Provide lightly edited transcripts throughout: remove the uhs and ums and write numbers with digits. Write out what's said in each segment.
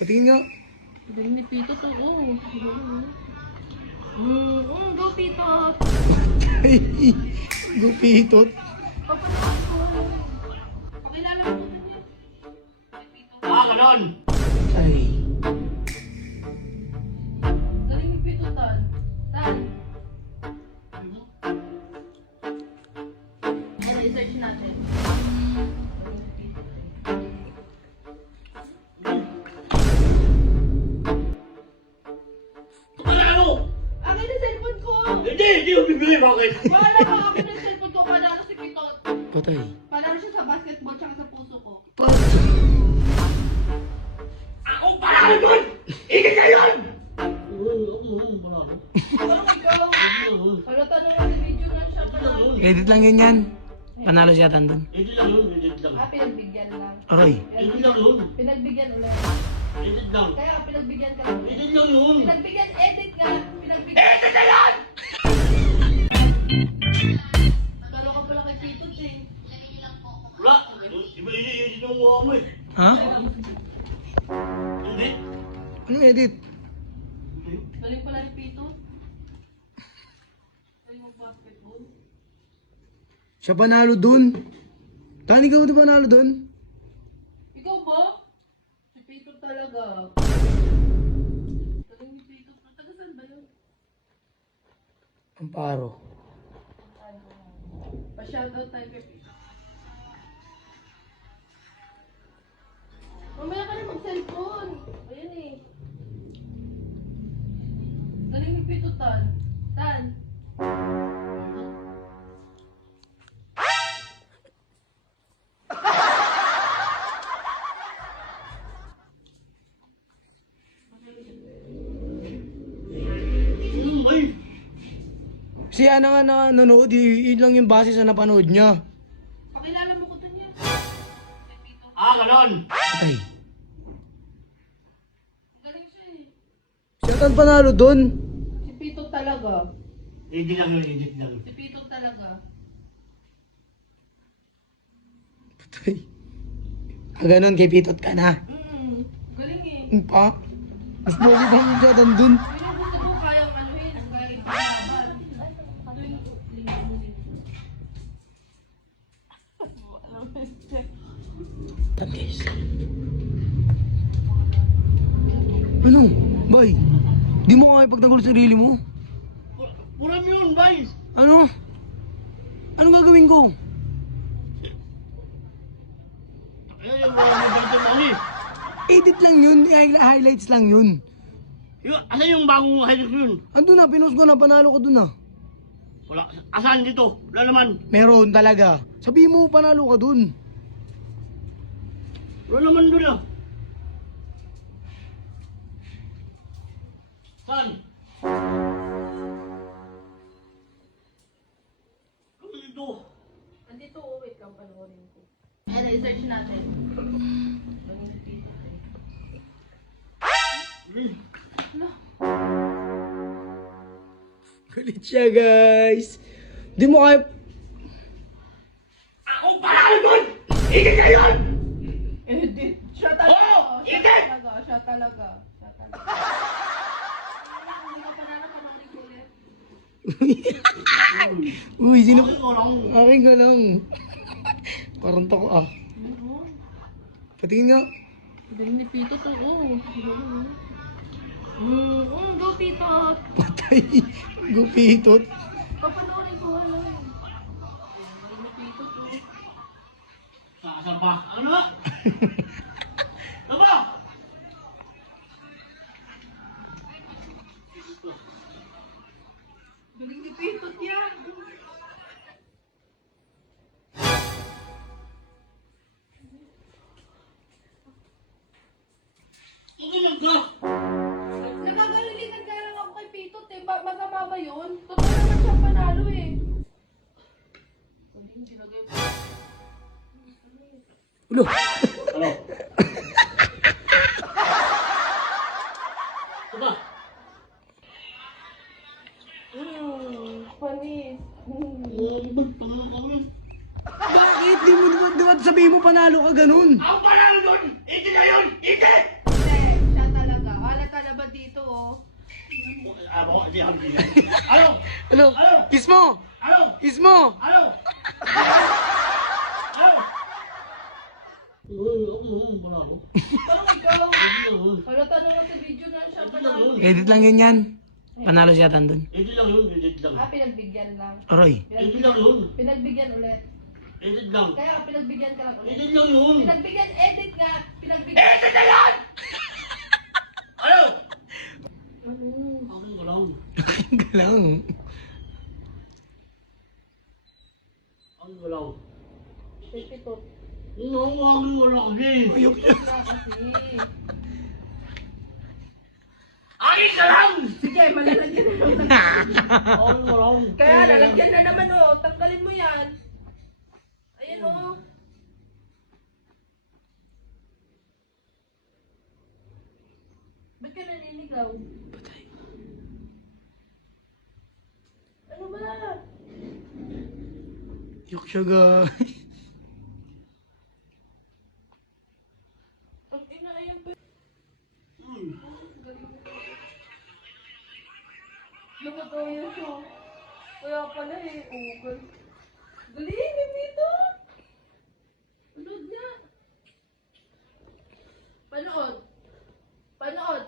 Patingin nga. Galing ni Pito to, oh. Go Pito. Ay, gupitot. Papanood ko. Pakilala mo na niya. Ganon! Ay. Galing ni Pito, Tan. Tan. Ano, i-search natin. Galing ni Pito. Tukala mo! Akin yung cellphone ko! Hindi mo bibili, bakit? Wala ka akin yung cellphone ko. Panalo si Pito. Patay. Panalo siya sa basketball tsaka sa puso ko. Patay. Ako pala doon! Hindi ka yun! Parang ikaw. Halata naman sa video na siya panalo. Edit lang yun yan. Panalo siya tandun. Edit lang yun, edit lang. Pinagbigyan lang. Aray. Edit lang yun. Pinagbigyan ulit. Edit lang. Kaya pinagbigyan ka ulit. Edit lang yun. Pinagbigyan, edit nga. Pinagbigyan. Edit na yan! Talo ka pala kay Pito, eh. Wala. Iba edit ang mukha mo eh. Ha? Hindi. Anong edit? Galing pala ni Pito. Galing mag-basketball. Siya panalo dun. Tani ka ba panalo dun? Ikaw ba? Si Pito talaga. Galing ni Pito. Taga saan ba yun? Amparo. Pa-shoutout tayo kay Pito. Mamaya ka na mag-cellphone. Ayan eh. Galing ni Pito, Tan. Tan. Ay! Si Ana nga nanonood, yun lang yung base sa napanood niya. Pakilala mo ko to niya. Kay Pito. Ganon! Patay. Galing siya eh. Siya tan panalo dun. Si Pito talaga. Edit lang yun, edit lang. Si Pito talaga. Patay. Ganon, kay Pitot ka na. Galing eh. Ang pa. Mas bogi pa mo siya tan dun. Yun yung gusto ko kayang anuhin. Kahit laban. Tan guys. Ano? Bay? Di mo kaya pagtanggol sa sarili mo? Pura mo yun, bay! Ano? Anong gagawin ko? Eh, wala mo ba ito mali? Edit lang yun, highlights lang yun. Asan yung bagong highlight yun? Andun na, pinost ko na, panalo ka dun na. Wala. Asan dito? Wala naman. Meron talaga. Sabihin mo, panalo ka dun. Wala naman doon ah. Saan? Ano dito? Andito, wait lang, panoorin ko. Ano, i-search natin. Galing ni Pito. Galit siya, guys. Di mo kaya... Ako pala doon! Hindi ka yun! Edit. Siya talaga. Oh, Siya edit! talaga. Siya talaga. Siya talaga. Hindi ka pa panoorin ko ulit. Uy, sino... Ako yung lang. Akin ka lang. Parang tako ah. Patingin nga. Galing ni Pito to, oh. Go Pito. Patay. Gupitot. Papanoorin ko, wala eh. Galing ni Pito to. Sasaba. Ano ba? Ano ba? Galing ni Pito yan. Hindi lang ka. Nagagaliligan kaya lang ako kay Pito, eh. Masama ba yun? Totoo naman siyang panalo eh. Galing, ginagay ko. Ulo. Ano? Ano ba? Panis. Bakit? Di mo, di ba sabihin mo panalo ka ganun? Ako pala doon! Hindi na yun! Hindi! Hindi, Kasi happy na. Ano? Ano? Ano? Kiss mo! Ano? Kiss mo! Ano? Ano? Wala ako. Parang ikaw. Ito lang yun. Halata naman sa video na siya panalo. Edit lang yun yan. Panalo siya tandun. Edit lang yun. Edit lang. Pinagbigyan lang. Aroy. Edit lang yun. Pinagbigyan ulit. Edit lang. Kaya ka pinagbigyan ka lang ulit. Edit lang yun. Pinagbigyan, edit nga. Pinagbigyan. Edit na yan! Ano? Ano? Akin ko lang. Galang. Akin ko lang. Pipitot. No, akin ko lang kasi. Ayok siya. Na kasi. Akin ka lang! Sige, malalagyan na naman. Akin ko lang. Kaya lalagyan na naman oh. Tanggalin mo yan. Ayan oh. Ba't ka naninigaw? Ano ba? Ayok siya guys. Ang ina, ayan ba? Nakatayo siya. Kaya pala eh. Oh, galing dito. Panood nga. Panood. Panood.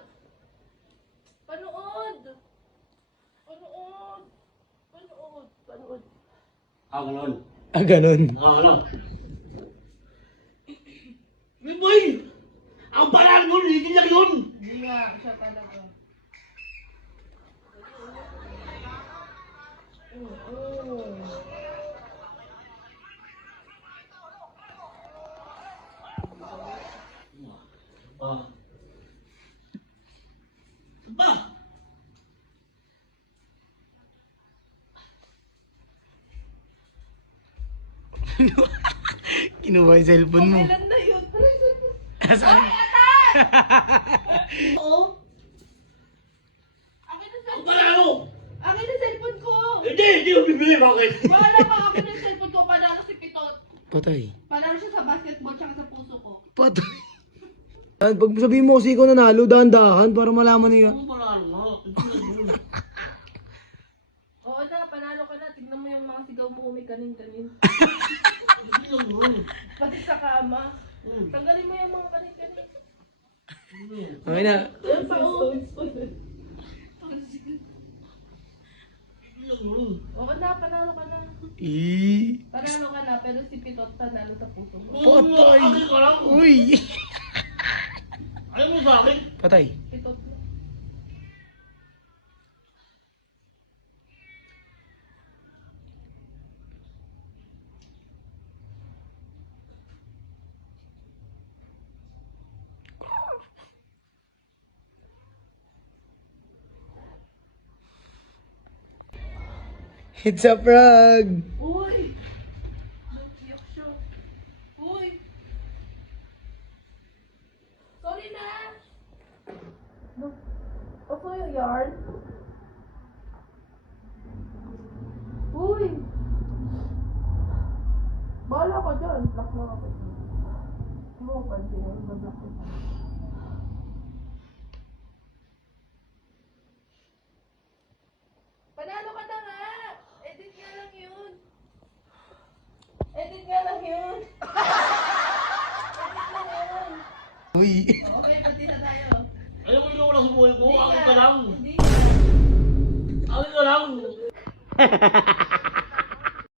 Panood. Panood. Panood. Panood. Ako lang. Ah, ganun. Ako lang. May boy! Ang balaan mo, hindi lang yun! Hindi nga, siya talaga. Oo. Ah. Ba? Kinuha yung cellphone mo. Kailan na yun? Saan? Oo. Akin ang Ang cellphone. balaan mo! Akin ang cellphone ko. Hindi mo bibili, bakit? Wala pa akin ang cellphone ko. Panalo si Pitot. Patay. Panalo siya sa basketball tsaka sa puso ko. Patay. Pag sabihin mo kasi ikaw nanalo, dahan-dahan para malaman niya. Ang balaan mo, hindi lang yun. Oo na, panalo ka na. Tignan mo yung mga sigaw mo kanin-kanin. Hindi lang yun. Pati sa kama. Hmm. Tanggalin mo yung mga kanin-kanin. Okay na. Ayan pa oh. Hindi lang yun. Oo na, panalo ka na. Panalo ka na, pero si Pitot panalo sa puso mo. Patay. Akin ka lang. Uy. Ayaw mo sa akin? Patay. Pitot mo. It's a frog. Uy! Nag-iyak siya. Uy! Sorry na! Ako yung yarn? Uy! Bahala ka dyan. Block lang ako dyan. Hindi mo pansin yun. Bablock ko pa. Panalo ka na nga! Edit nga lang yun! Edit nga lang yun! Edit lang yun! Uy. Okay, pati na tayo. Ayaw mo ikaw lang sa buhay ko. Akin ka lang. Hindi Akin ka lang.